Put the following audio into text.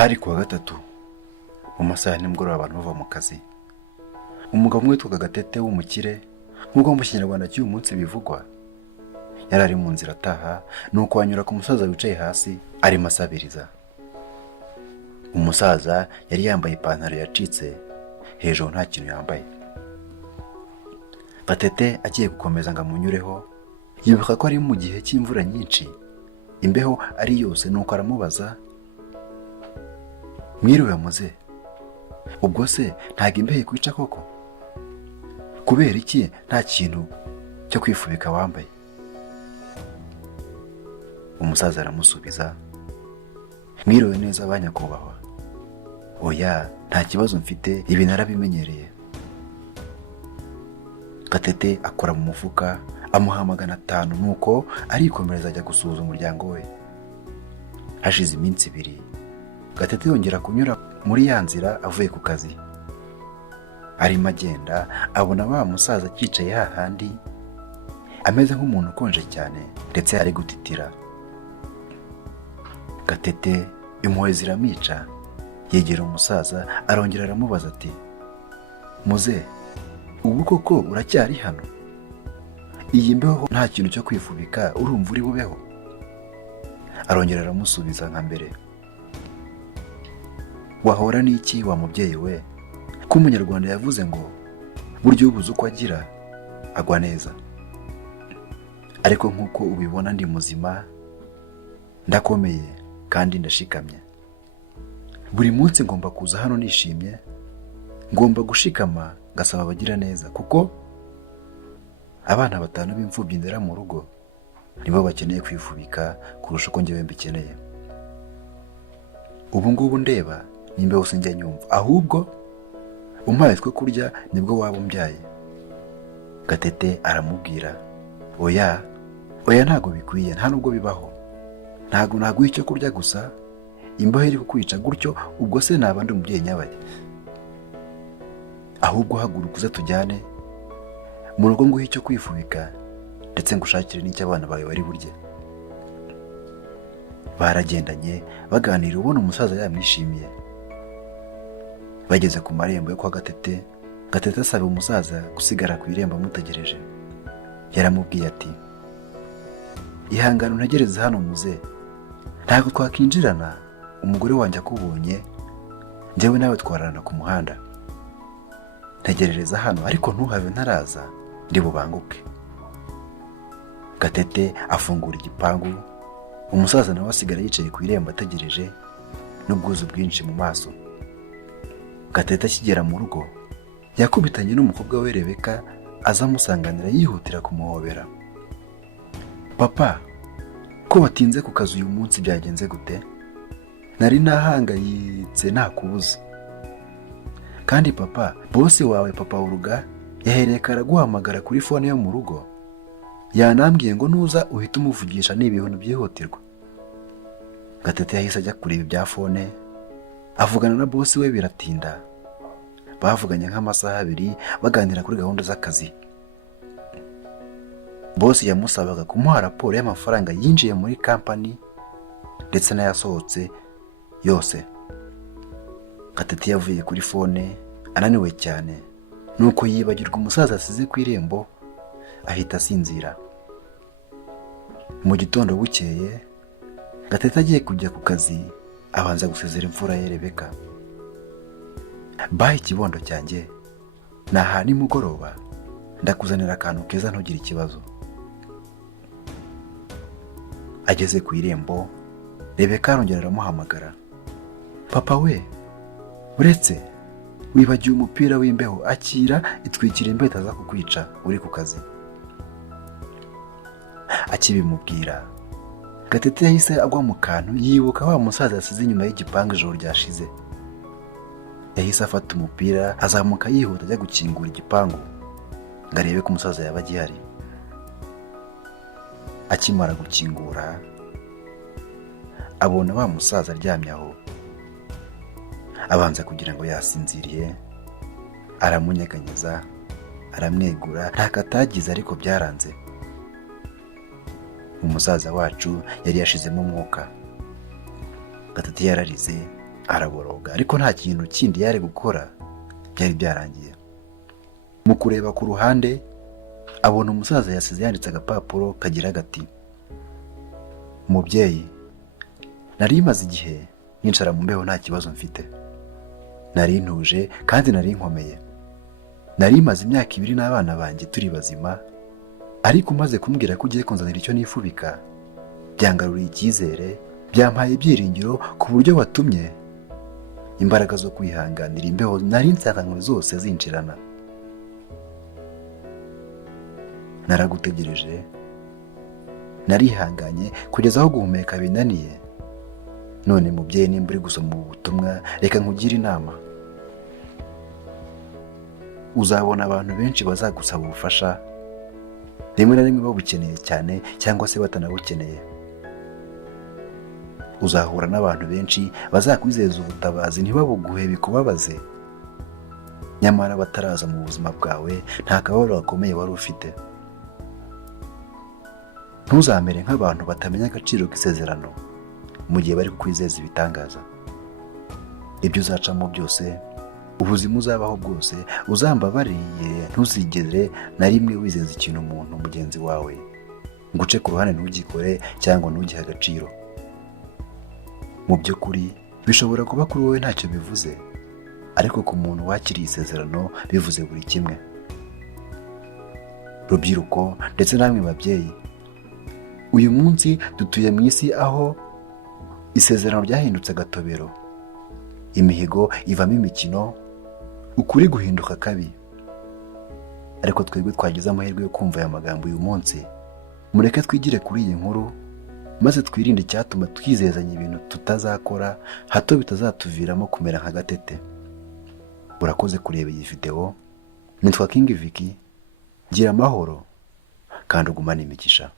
Hari kuwa gatatu mu masaha nimugoroba abantu bava mu kazi. Umugabo umwe witwaga Gatete w'umukire nk'uko mu Kinyarwanda cy'uyu munsi bivugwa, yari ari mu nzira ataha, nuko anyura ku musaza wicaye hasi arimo asabiriza. Umusaza yari yambaye ipantaro yacitse, hejuru nta kintu yambaye. Gatete agiye gukomeza ngo amunyureho, yibuka ko ari mu gihe cy'imvura nyinshi, imbeho ari yose, nuko aramubaza, "Mwiriwe muze, ubwo se ntago imbeho ikwica koko? Kubera iki nta kintu cyo kwifubika wambaye?" Umusaza aramusubiza, "Mwiriwe neza banyakubahwa. Oya, nta kibazo mfite, ibi narabimenyereye." Gatete akora mu mufuka amuha 500, nuko arikomereza ajya gusuhuza umuryango we. Hashize iminsi 2, Gatete yongera kunyura muri ya nzira avuye ku kazi. Arimo agenda abona wa musaza akicaye hahandi, ameze nk'umuntu ukonje cyane ndetse ari gutitira. Gatete impuhwe ziramica, yegera umusaza arongera aramubaza ati, "Muze, ubu koko uracyari hano? Iyi mbeho nta kintu cyo kwifubika urumva uri bubeho?" Arongera aramusubiza nka mbere, "Wahora n'iki wa mubyeyi we, ko umunyarwanda yavuze ngo buryo ubuze uko agira agwa neza. Ariko nk'uko ubibona ndi muzima, ndakomeye kandi ndashikamye. Buri munsi ngomba kuza hano nishimye, ngomba gushikama ngasaba abagira neza, kuko abana 5 b'imfubyi ndera mu rugo nibo bakeneye kwifubika kurusha uko njyewe mbikeneye. Ubu ngubu ndeba nimbeho sinjya nyumva, ahubwo umpaye two kurya nibwo waba umbyaye." Gatete aramubwira, "Oya, ntago bikwiye, nta nubwo bibaho. Ntago naguha icyo kurya gusa, imbeho iri kukwica gutyo, ubwo se naba ndi umubyeyi nyabaye? Ahubwo haguruka uze tujyane mu rugo nguhe icyo kwifubika, ndetse ngushakire n'icyo abana bawe bari burye." Baragendanye baganira, ubona umusaza yamwishimiye. Bageze ku marembo yo kwa Gatete, Gatete asaba umusaza gusigara ku irembo amutegereje. Yaramubwiye ati, "Ihangane untegereze hano muze, ntabwo twakinjirana, umugore wanjye akubonye, njyewe nawe twararana ku muhanda. Ntegerereza hano, ariko ntuhave ntaraza, ndi bubanguke." Gatete afungura igipangu, umusaza nawe asigara yicaye ku irembo ategereje, n'ubwuzu bwinshi mu maso. Gatete akigera mu rugo, yakubitanye n'umukobwa we Rebeka, aza amusanganira yihutira kumuhobera. "Papa, ko watinze ku kazi uyu munsi, byagenze gute? Nari nahangayitse nakubuza. Kandi papa, bosi wawe Papa Uruga yahereye karaguhamagara kuri fone yo mu rugo, yanambwiye ngo nuza uhita umuvugisha n'ibintu byihutirwa." Gatete yahise ajya kureba ibya fone, avugana na bosi we biratinda. Bavuganye nk'amasaha 2 baganira kuri gahunda z'akazi. Bosi yamusabaga kumuha raporo y'amafaranga yinjiye muri kampani ndetse n'ayasohotse yose. Gatete yavuye kuri fone ananiwe cyane, nuko yibagirwa umusaza asize ku irembo, ahita asinzira. Mu gitondo bukeye, Gatete agiye kujya ku kazi, abanza gusezera imfura ye Rebeka. "Bahe ikibondo cyanjye, naha nimugoroba ndakuzanira akantu keza ntugire ikibazo." Ageze ku irembo, Rebeka arongera aramuhamagara, "Papa we, uretse wibagiwe umupira w'imbeho, akira itwikira imbeho itaza kukwica uri ku kazi." Akibimubwira, Gatete yahise agwa mu kantu, yibuka wa musaza yasize inyuma y'igipangu ijoro ryashize. Yahise afata umupira azamuka yihuta ajya gukingura igipangu ngo arebe ko umusaza yaba agihari. Akimara gukingura, abona wa musaza aryamye aho. Abanza kugira ngo yasinziriye, aramunyeganyeza, aramwegura, ntako atagize ariko byaranze. Umusaza wacu yari yashizemo umwuka. Gatete yararize araboroga, ariko nta kintu kindi yari gukora, byari byarangiye. Mu kureba ku ruhande abona umusaza yasize yanditse agapapuro kagira gati: umubyeyi, nari maze igihe nicara mu mbeho nta kibazo mfite, nari ntuje kandi nari nkomeye, nari maze imyaka 2 n'abana banjye turi bazima, ariko umaze kumbwira ko ugiye kunzanira icyo nifubika, byangaruriye icyizere, byampaye ibyiringiro ku buryo watumye imbaraga zo kwihanganira imbeho nari nsanganywe zose zinshirana. Naragutegereje, narihanganye kugeza aho guhumeka binaniye. None mubyeyi, nimba uri gusoma ubu butumwa, reka nkugire inama. Uzabona abantu benshi bazagusaba ubufasha, rimwe na rimwe babukeneye cyane cyangwa se batanabukeneye. Uzahura n'abantu benshi bazakwizeza ubutabazi ntibabuguhe bikubabaze, nyamara bataraza mu buzima bwawe nta kababaro gakomeye wari ufite. Ntuzamere nk'abantu batamenya agaciro k'isezerano mu gihe bari kukwizeza ibitangaza. Ibyo uzacamo byose, ubuzima uzabaho bwose, uzambabariye ntuzigere na rimwe wizeza ikintu umuntu mugenzi wawe ngo uce ku ruhande ntugikore cyangwa ntugihe agaciro. Mu by'ukuri bishobora kuba kuri wowe ntacyo bivuze, ariko ku muntu wakiriye isezerano bivuze buri kimwe. Rubyiruko ndetse namwe babyeyi, uyu munsi dutuye mu isi aho isezerano ryahindutse agatobero, imihigo ivamo imikino, ukuri guhinduka kabi. Ariko twebwe twagize amahirwe yo kumva aya magambo uyu munsi, mureke twigire kuri iyi nkuru, maze twirinde icyatuma twizezanya ibintu tutazakora, hato bitazatuviramo kumera nka Gatete. Urakoze kureba iyi video. Nitwa King Vicky. Gira amahoro kandi ugumane imigisha.